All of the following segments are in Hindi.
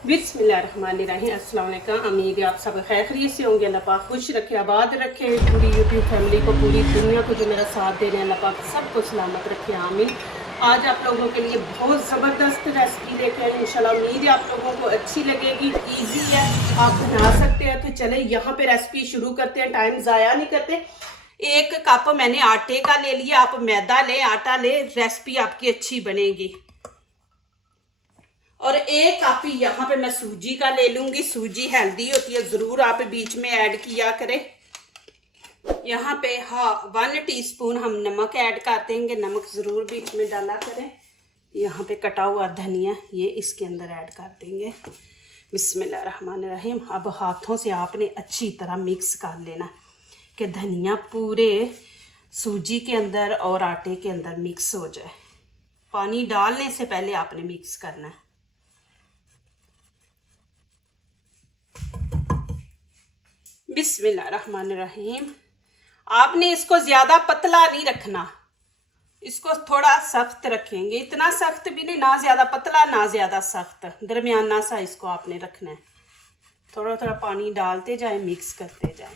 बिस्मिल्लाहिर्रहमानिर्रहीम। अस्सलाम वालेकुम। उम्मीद है आप सब खैर खैरियत से होंगे। अल्लाह पाक खुश रखे, आबाद रखे पूरी यूट्यूब फैमिली को, पूरी दुनिया को जो मेरा साथ दे रहे हैं, अल्लाह पाक सबको सलामत रखे, आमीन। आज आप लोगों के लिए बहुत ज़बरदस्त रेसिपी लेके आए। इंशाल्लाह उम्मीद है आप लोगों को अच्छी लगेगी, ईजी है, आप बना सकते हैं। तो चले यहाँ पे रेसिपी शुरू करते हैं, टाइम ज़ाया नहीं करते। 1 कप मैंने आटे का ले लिया, आप मैदा ले, आटा ले, रेसिपी आपकी अच्छी बनेगी। और 1 कप यहाँ पे मैं सूजी का ले लूंगी। सूजी हेल्दी होती है, ज़रूर आप बीच में ऐड किया करें। यहाँ पे 1 टीस्पून हम नमक ऐड कर देंगे, नमक ज़रूर बीच में डाला करें। यहाँ पे कटा हुआ धनिया ये इसके अंदर ऐड कर देंगे। बिस्मिल्लाहिर्रहमानिर्रहीम। अब हाथों से आपने अच्छी तरह मिक्स कर लेना कि धनिया पूरे सूजी के अंदर और आटे के अंदर मिक्स हो जाए। पानी डालने से पहले आपने मिक्स करना है। बिस्मिल्लाहिर्रहमानिर्रहीम। आपने इसको ज़्यादा पतला नहीं रखना, इसको थोड़ा सख्त रखेंगे। इतना सख्त भी नहीं, ना ज़्यादा पतला ना ज़्यादा सख्त, दरमियाना सा इसको आपने रखना है। थोड़ा थोड़ा पानी डालते जाए, मिक्स करते जाए।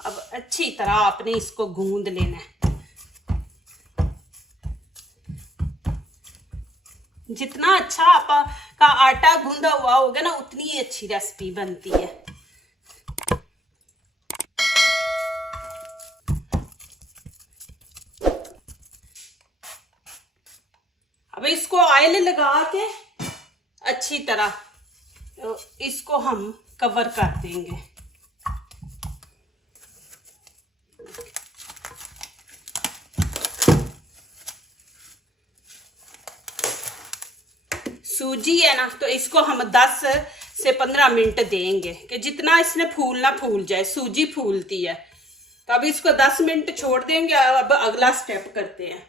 अब अच्छी तरह आपने इसको गूंद लेना है। जितना अच्छा आपका आटा गूंदा हुआ होगा ना, उतनी ही अच्छी रेसिपी बनती है। अब इसको ऑयल लगा के अच्छी तरह इसको हम कवर कर देंगे। सूजी है ना, तो इसको हम 10 से 15 मिनट देंगे कि जितना इसने फूलना फूल जाए। सूजी फूलती है, तो अब इसको 10 मिनट छोड़ देंगे। अब अगला स्टेप करते हैं।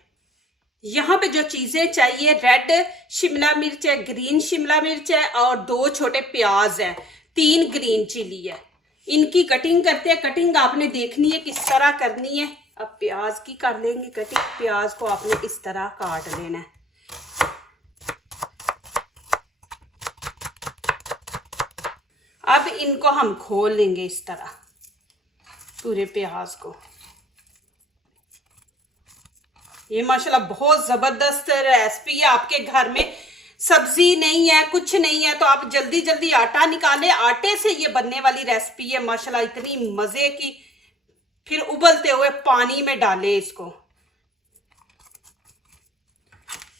यहाँ पे जो चीज़ें चाहिए, रेड शिमला मिर्च है, ग्रीन शिमला मिर्च है और 2 छोटे प्याज है, 3 ग्रीन चिली है। इनकी कटिंग करते हैं। कटिंग आपने देखनी है किस तरह करनी है। अब प्याज की कर लेंगे कटिंग। प्याज को आपने इस तरह काट लेना है। अब इनको हम खोल लेंगे इस तरह, पूरे प्याज को। ये माशाल्लाह बहुत ज़बरदस्त रेसिपी है। आपके घर में सब्जी नहीं है, कुछ नहीं है, तो आप जल्दी जल्दी आटा निकालें। आटे से ये बनने वाली रेसिपी है माशाल्लाह, इतनी मज़े की। फिर उबलते हुए पानी में डालें इसको।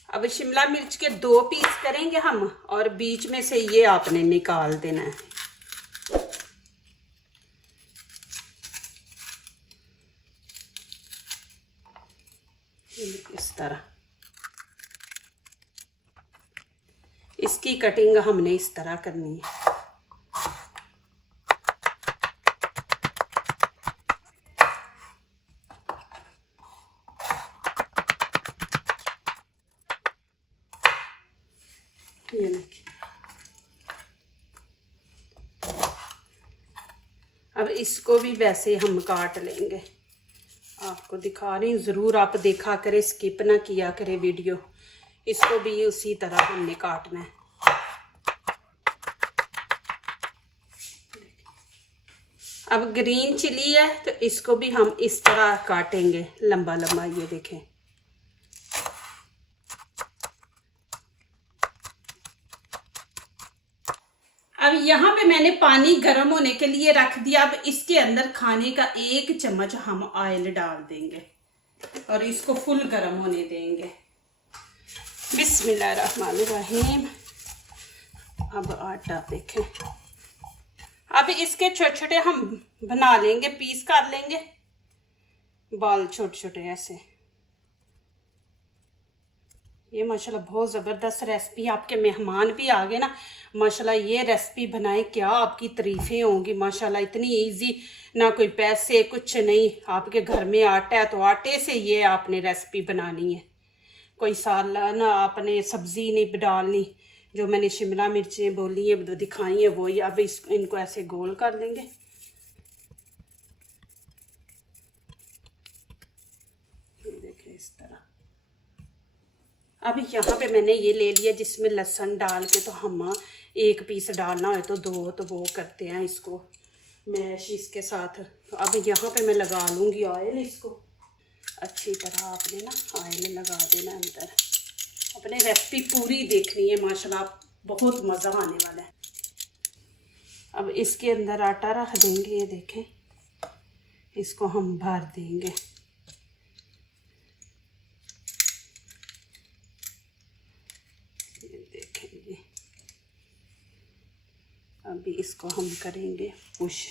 अब शिमला मिर्च के 2 पीस करेंगे हम, और बीच में से ये आपने निकाल देना है। इस तरह इसकी कटिंग हमने इस तरह करनी है। ये देखिए। अब इसको भी वैसे हम काट लेंगे। आपको दिखा रही हूँ, ज़रूर आप देखा करें, स्किप ना किया करें वीडियो। इसको भी उसी तरह हमने काटना है। अब ग्रीन चिली है, तो इसको भी हम इस तरह काटेंगे लंबा लंबा। ये देखें। अब यहाँ पे मैंने पानी गर्म होने के लिए रख दिया। अब इसके अंदर खाने का 1 चम्मच हम ऑयल डाल देंगे और इसको फुल गर्म होने देंगे। बिस्मिल्लाहिर्रहमानिर्रहीम। अब आटा देखें। अब इसके छोटे छोटे हम बना लेंगे, पीस कर लेंगे, बाल छोटे छोटे ऐसे। ये माशाल्लाह बहुत ज़बरदस्त रेसिपी। आपके मेहमान भी आ गए ना, माशाल्लाह ये रेसिपी बनाएं, क्या आपकी तारीफ़ें होंगी। माशाल्लाह इतनी इजी, ना कोई पैसे कुछ नहीं। आपके घर में आटा है तो आटे से ये आपने रेसिपी बनानी है। कोई सालन आपने सब्ज़ी नहीं डालनी। जो मैंने शिमला मिर्चें बोली है, दिखाई है, वही। अब इनको ऐसे गोल कर लेंगे। ये देखिए इस तरह। अब यहाँ पे मैंने ये ले लिया जिसमें लहसुन डाल के, तो हम एक पीस डालना हो तो दो, तो वो करते हैं इसको मैश इसके साथ। तो अब यहाँ पे मैं लगा लूँगी ऑयल। इसको अच्छी तरह आपने ना ऑयल लगा देना अंदर। अपने रेसिपी पूरी देखनी है माशाल्लाह, बहुत मज़ा आने वाला है। अब इसके अंदर आटा रख देंगे, ये देखें, इसको हम भर देंगे। ये देखें जी, अभी इसको हम करेंगे पुश।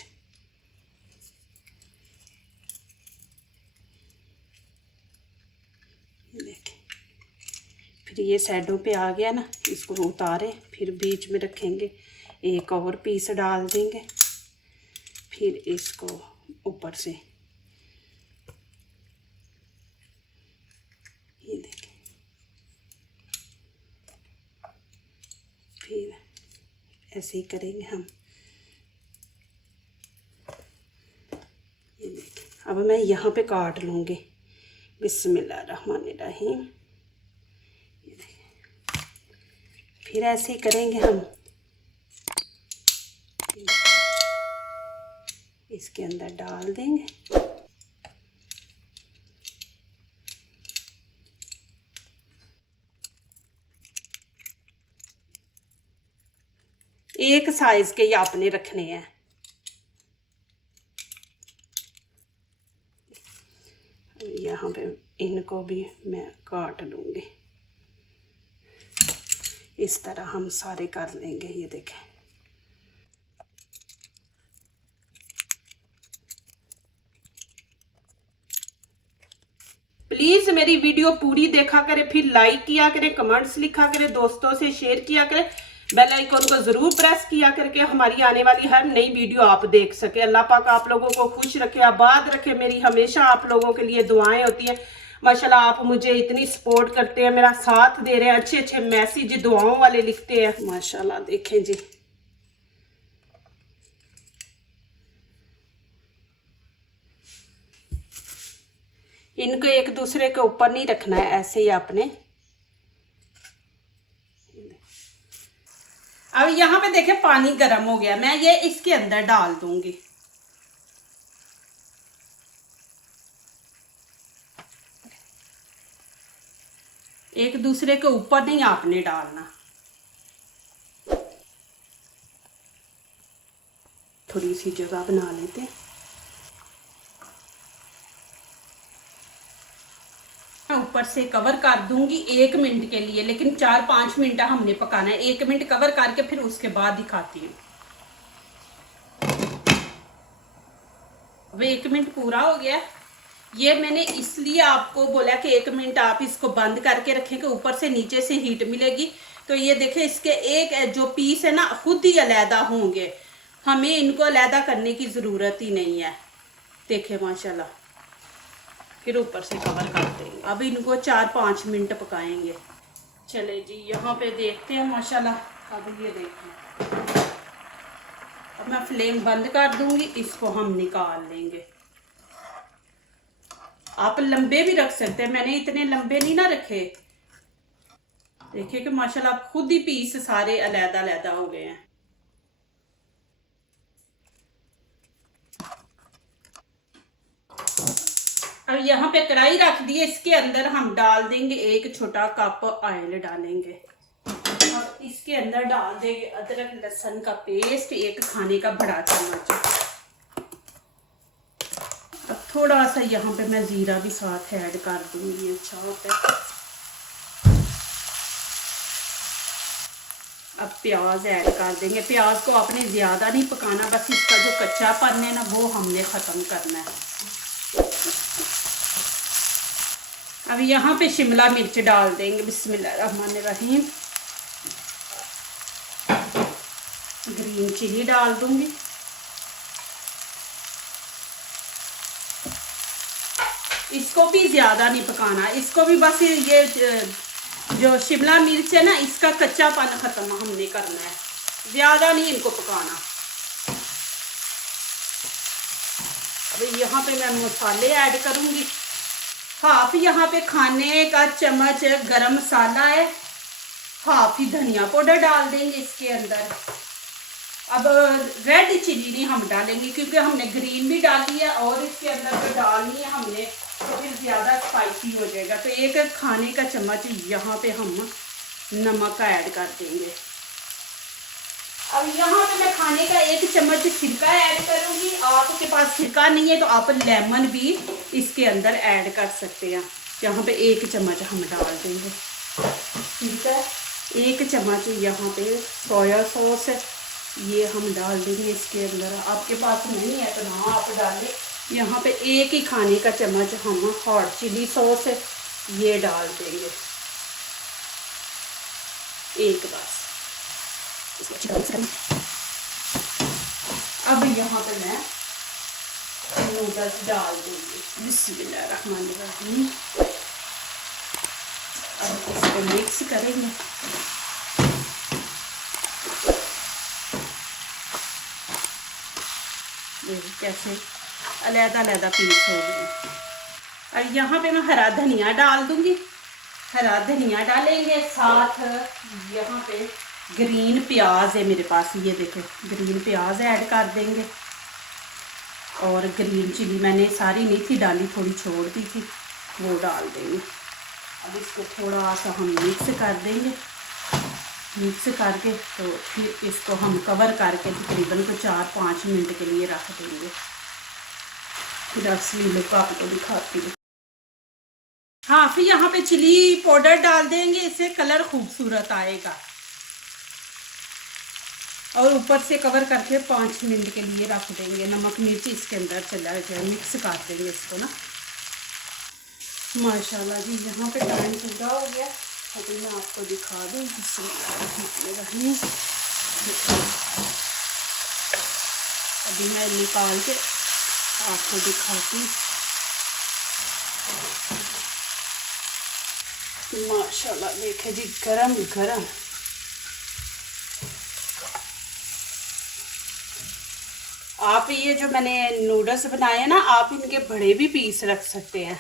देखें, फिर ये साइडों पे आ गया ना, इसको उतारें, फिर बीच में रखेंगे, एक और पीस डाल देंगे, फिर इसको ऊपर से ये देखें, फिर ऐसे ही करेंगे हम। ये देखें, अब मैं यहाँ पे काट लूँगी। बिस्मिल्लाहिर्रहमानिर्रहीम। ये देखें, फिर ऐसे ही करेंगे हम। इसके अंदर डाल देंगे। एक साइज के ये आपने रखने हैं। यहाँ पे इनको भी मैं काट लूँगी। इस तरह हम सारे कर लेंगे। ये देखें, प्लीज़ मेरी वीडियो पूरी देखा करें, फिर लाइक किया करें, कमेंट्स लिखा करें, दोस्तों से शेयर किया करें, बेल आइकन को ज़रूर प्रेस किया करके हमारी आने वाली हर नई वीडियो आप देख सके। अल्लाह पाक आप लोगों को खुश रखे, आबाद रखे। मेरी हमेशा आप लोगों के लिए दुआएं होती हैं। माशाल्लाह आप मुझे इतनी सपोर्ट करते हैं, मेरा साथ दे रहे हैं, अच्छे अच्छे मैसेज दुआओं वाले लिखते हैं माशाल्लाह। देखें जी, इनको एक दूसरे के ऊपर नहीं रखना है, ऐसे ही आपने। अब यहाँ पे देखें पानी गर्म हो गया, मैं ये इसके अंदर डाल दूंगी। एक दूसरे के ऊपर नहीं आपने डालना। थोड़ी सी जगह बना लेते हैं। ऊपर से कवर कर दूंगी 1 मिनट के लिए, लेकिन 4-5 मिनट हमने पकाना है। 1 मिनट कवर करके फिर उसके बाद दिखाती हूँ। अब 1 मिनट पूरा हो गया। ये मैंने इसलिए आपको बोला कि 1 मिनट आप इसको बंद करके रखें कि ऊपर से नीचे से हीट मिलेगी। तो ये देखें, इसके एक जो पीस है ना खुद ही अलहदा होंगे, हमें इनको अलहदा करने की ज़रूरत ही नहीं है। देखें माशाल्लाह, फिर ऊपर से कवर कर देंगे। अब इनको 4-5 मिनट पकाएंगे। चले जी, यहाँ पे देखते हैं माशाल्लाह। अब ये देखिए, अब मैं फ्लेम बंद कर दूंगी, इसको हम निकाल लेंगे। आप लंबे भी रख सकते हैं, मैंने इतने लंबे नहीं ना रखे। देखिए कि माशाल्लाह खुद ही पीस सारे अलहदा अलहदा हो गए हैं। अब यहाँ पे कढ़ाई रख दी है, इसके अंदर हम डाल देंगे 1 छोटा कप ऑयल डालेंगे। अब इसके अंदर डाल देंगे अदरक लहसुन का पेस्ट 1 खाने का बड़ा चम्मच। अब थोड़ा सा यहाँ पे मैं जीरा भी साथ ऐड कर दूंगी। अच्छा होता है। अब प्याज ऐड कर देंगे। प्याज को आपने ज़्यादा नहीं पकाना, बस इसका जो कच्चापन है ना वो हमने ख़त्म करना है। अब यहाँ पे शिमला मिर्च डाल देंगे। बिस्मिल्लाहिर्रहमानिर्रहीम। ग्रीन चिली डाल दूंगी। इसको भी ज़्यादा नहीं पकाना, इसको भी बस ये जो शिमला मिर्च है ना इसका कच्चापन ख़त्म हमने करना है, ज़्यादा नहीं इनको पकाना। अब यहाँ पे मैं मसाले ऐड करूँगी। हाफ यहाँ पे खाने का चम्मच गरम मसाला है, हाफ ही धनिया पाउडर डाल देंगे इसके अंदर। अब रेड चिली नहीं हम डालेंगे क्योंकि हमने ग्रीन भी डाली है और इसके अंदर जो डालनी है हमने तो फिर ज़्यादा स्पाइसी हो जाएगा। तो एक खाने का चम्मच यहाँ पे हम नमक ऐड कर देंगे। अब यहाँ पे मैं खाने का 1 चम्मच सिरका ऐड करूँगी। आपके पास सिरका नहीं है तो आप लेमन भी इसके अंदर ऐड कर सकते हैं। यहाँ पे 1 चम्मच हम डाल देंगे, ठीक है। 1 चम्मच यहाँ पे सोया सॉस है, ये हम डाल देंगे इसके अंदर। आपके पास नहीं है तो ना आप डाल दें। यहाँ पे 1 ही खाने का चम्मच हम हॉट चिली सॉस है, ये डाल देंगे, 1 बस। अब यहाँ पे मैं नूडल्स डाल दूँगी। बिस्मिल्लाहिर्रहमानिर्रहीम। अब इसको मिक्स करेंगे। कैसे अलग-अलग पीस हो गए। और यहाँ पे मैं हरा धनिया डाल दूँगी। हरा धनिया डालेंगे, साथ यहाँ पे ग्रीन प्याज है मेरे पास, ये देखो ग्रीन प्याज ऐड कर देंगे। और ग्रीन चिली मैंने सारी नहीं थी डाली, थोड़ी छोड़ दी थी, वो डाल देंगे। अब इसको थोड़ा सा हम मिक्स कर देंगे। मिक्स करके तो फिर इसको हम कवर करके तकरीबन को 4-5 मिनट के लिए रख देंगे। फिर असली लुक आपको दिखाती हूँ। हाँ, फिर यहाँ पे चिली पाउडर डाल देंगे, इससे कलर खूबसूरत आएगा। और ऊपर से कवर करके 5 मिनट के लिए रख देंगे। नमक मिर्च इसके अंदर चला जाए, मिक्स कर देंगे इसको ना। माशाल्लाह जी, यहाँ पे टाइम पूरा हो गया। अभी मैं आपको दिखा दूँ। अभी मैं निकाल के आपको दिखाती। माशाल्लाह देखे जी, गरम गरम। आप ये जो मैंने नूडल्स बनाए हैं ना, आप इनके बड़े भी पीस रख सकते हैं।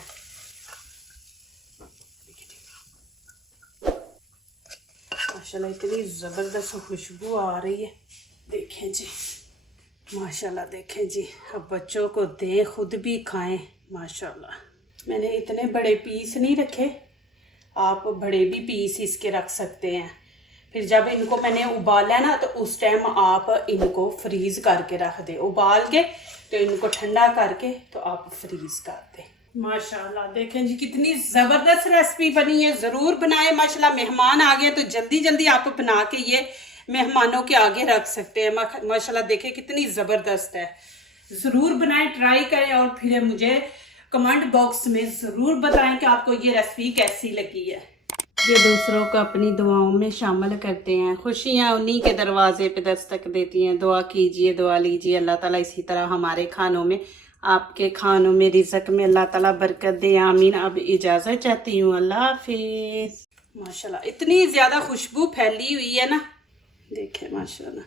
माशाल्लाह इतनी ज़बरदस्त खुशबू आ रही है, देखें जी। माशाल्लाह देखें जी, अब बच्चों को दें, खुद भी खाएं। माशाल्लाह मैंने इतने बड़े पीस नहीं रखे, आप बड़े भी पीस इसके रख सकते हैं। फिर जब इनको मैंने उबाला ना तो उस टाइम आप इनको फ्रीज करके रख दें। उबाल के तो इनको ठंडा करके तो आप फ्रीज कर दें। माशाल्लाह देखें जी, कितनी ज़बरदस्त रेसिपी बनी है। ज़रूर बनाएं। माशाल्लाह मेहमान आ गए तो जल्दी जल्दी आप बना के ये मेहमानों के आगे रख सकते हैं। माशाल्लाह देखें कितनी ज़बरदस्त है। ज़रूर बनाएं, ट्राई करें और फिर मुझे कमेंट बॉक्स में ज़रूर बताएं कि आपको ये रेसिपी कैसी लगी है। ये दूसरों को अपनी दुआओं में शामिल करते हैं, खुशियाँ उन्हीं के दरवाजे पे दस्तक देती हैं। दुआ कीजिए, दुआ लीजिए, अल्लाह ताला इसी तरह हमारे खानों में, आपके खानों में, रिज़्क़ में अल्लाह ताला बरकत दे। आमीन। अब इजाज़त चाहती हूँ, अल्लाह हाफिज़। माशाल्लाह इतनी ज़्यादा खुशबू फैली हुई है ना, देखें माशाल्लाह।